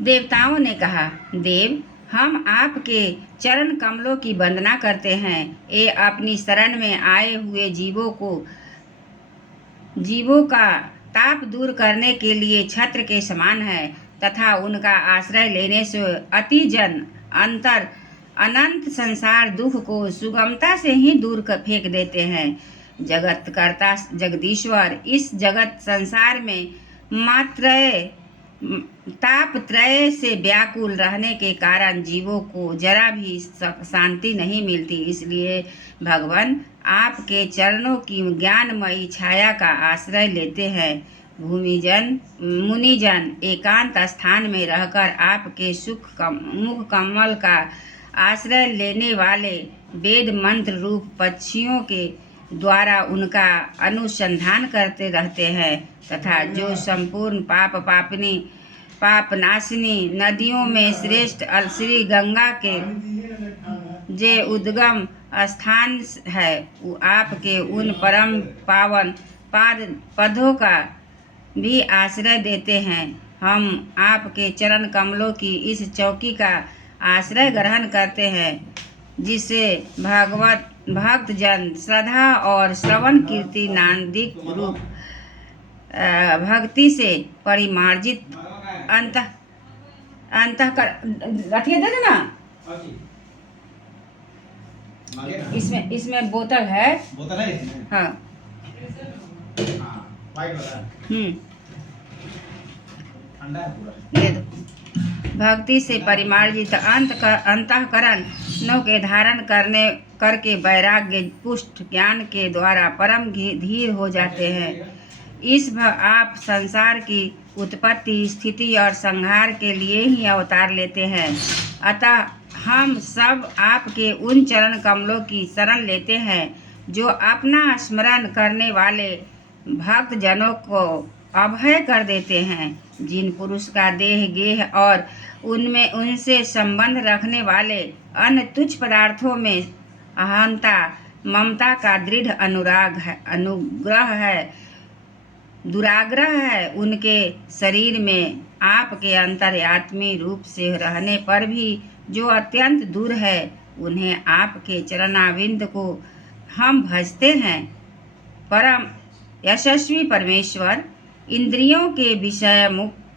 देवताओं ने कहा, देव, हम आपके चरण कमलों की वंदना करते हैं। ये अपनी शरण में आए हुए जीवों का ताप दूर करने के लिए छत्र के समान है तथा उनका आश्रय लेने से अनंत संसार दुख को सुगमता से ही दूर कर फेंक देते हैं। जगत कर्ता जगदीश्वर इस जगत संसार में तापत्रय से व्याकुल रहने के कारण जीवों को जरा भी शांति नहीं मिलती। इसलिए भगवान आपके चरणों की ज्ञानमयी छाया का आश्रय लेते हैं। मुनिजन एकांत स्थान में रहकर आपके मुख कमल का आश्रय लेने वाले वेद मंत्र रूप पक्षियों के द्वारा उनका अनुसंधान करते रहते हैं तथा जो संपूर्ण पापनाशिनी नदियों में श्रेष्ठ श्री गंगा के जे उद्गम स्थान है, आपके उन परम पावन पदों का भी आश्रय देते हैं। हम आपके चरण कमलों की इस चौकी का आश्रय ग्रहण करते हैं जिसे भक्त जन श्रद्धा और श्रवण कीर्ति नांदिक रूप भक्ति से परिमार्जित अंतःकर रखिए दे देना। इसमें बोतल है इसमें? हाँ ठंडा है पूरा, दे दो। भक्ति से परिमार्जित अंतःकरण के धारण करके वैराग्य पुष्ट ज्ञान के द्वारा परम धीर हो जाते हैं। आप संसार की उत्पत्ति, स्थिति और संहार के लिए ही अवतार लेते हैं। अतः हम सब आपके उन चरण कमलों की शरण लेते हैं जो अपना स्मरण करने वाले भक्त जनों को अभय कर देते हैं। जिन पुरुष का देह गेह और उनसे संबंध रखने वाले अन्य तुच्छ पदार्थों में अहंता ममता का दृढ़ दुराग्रह है, उनके शरीर में आपके अंतर्यामी रूप से रहने पर भी जो अत्यंत दूर है, उन्हें आपके चरणाविंद को हम भजते हैं। परम यशस्वी परमेश्वर इंद्रियों के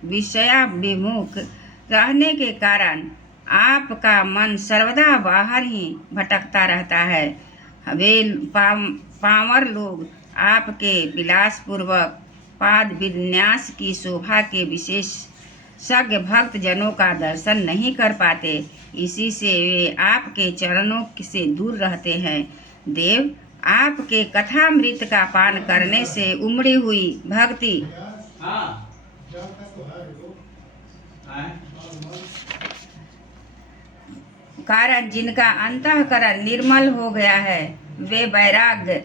विषयाभिमुख रहने के कारण आपका मन सर्वदा बाहर ही भटकता रहता है। वे पामर लोग आपके विलासपूर्वक पाद विन्यास की शोभा के विशेषज्ञ भक्त जनों का दर्शन नहीं कर पाते, इसी से वे आपके चरणों से दूर रहते हैं। देव, आपके कथामृत का पान करने से उमड़ी हुई भक्ति कारण जिनका अंतःकरण निर्मल हो गया है, वे वैराग्य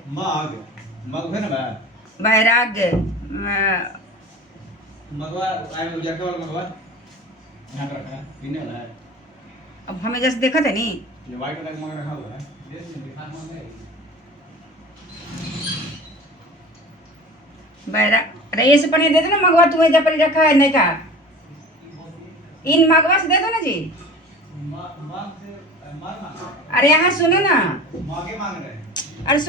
अब हमें जैसे देखा था नहीं अरे ये से पनीर दे दो ना मगवा, तुम्हें जब पनीर रखा है नहीं का इन मगवा से दे दो ना जी। अरे यहाँ सुनो ना, अरे सुनो।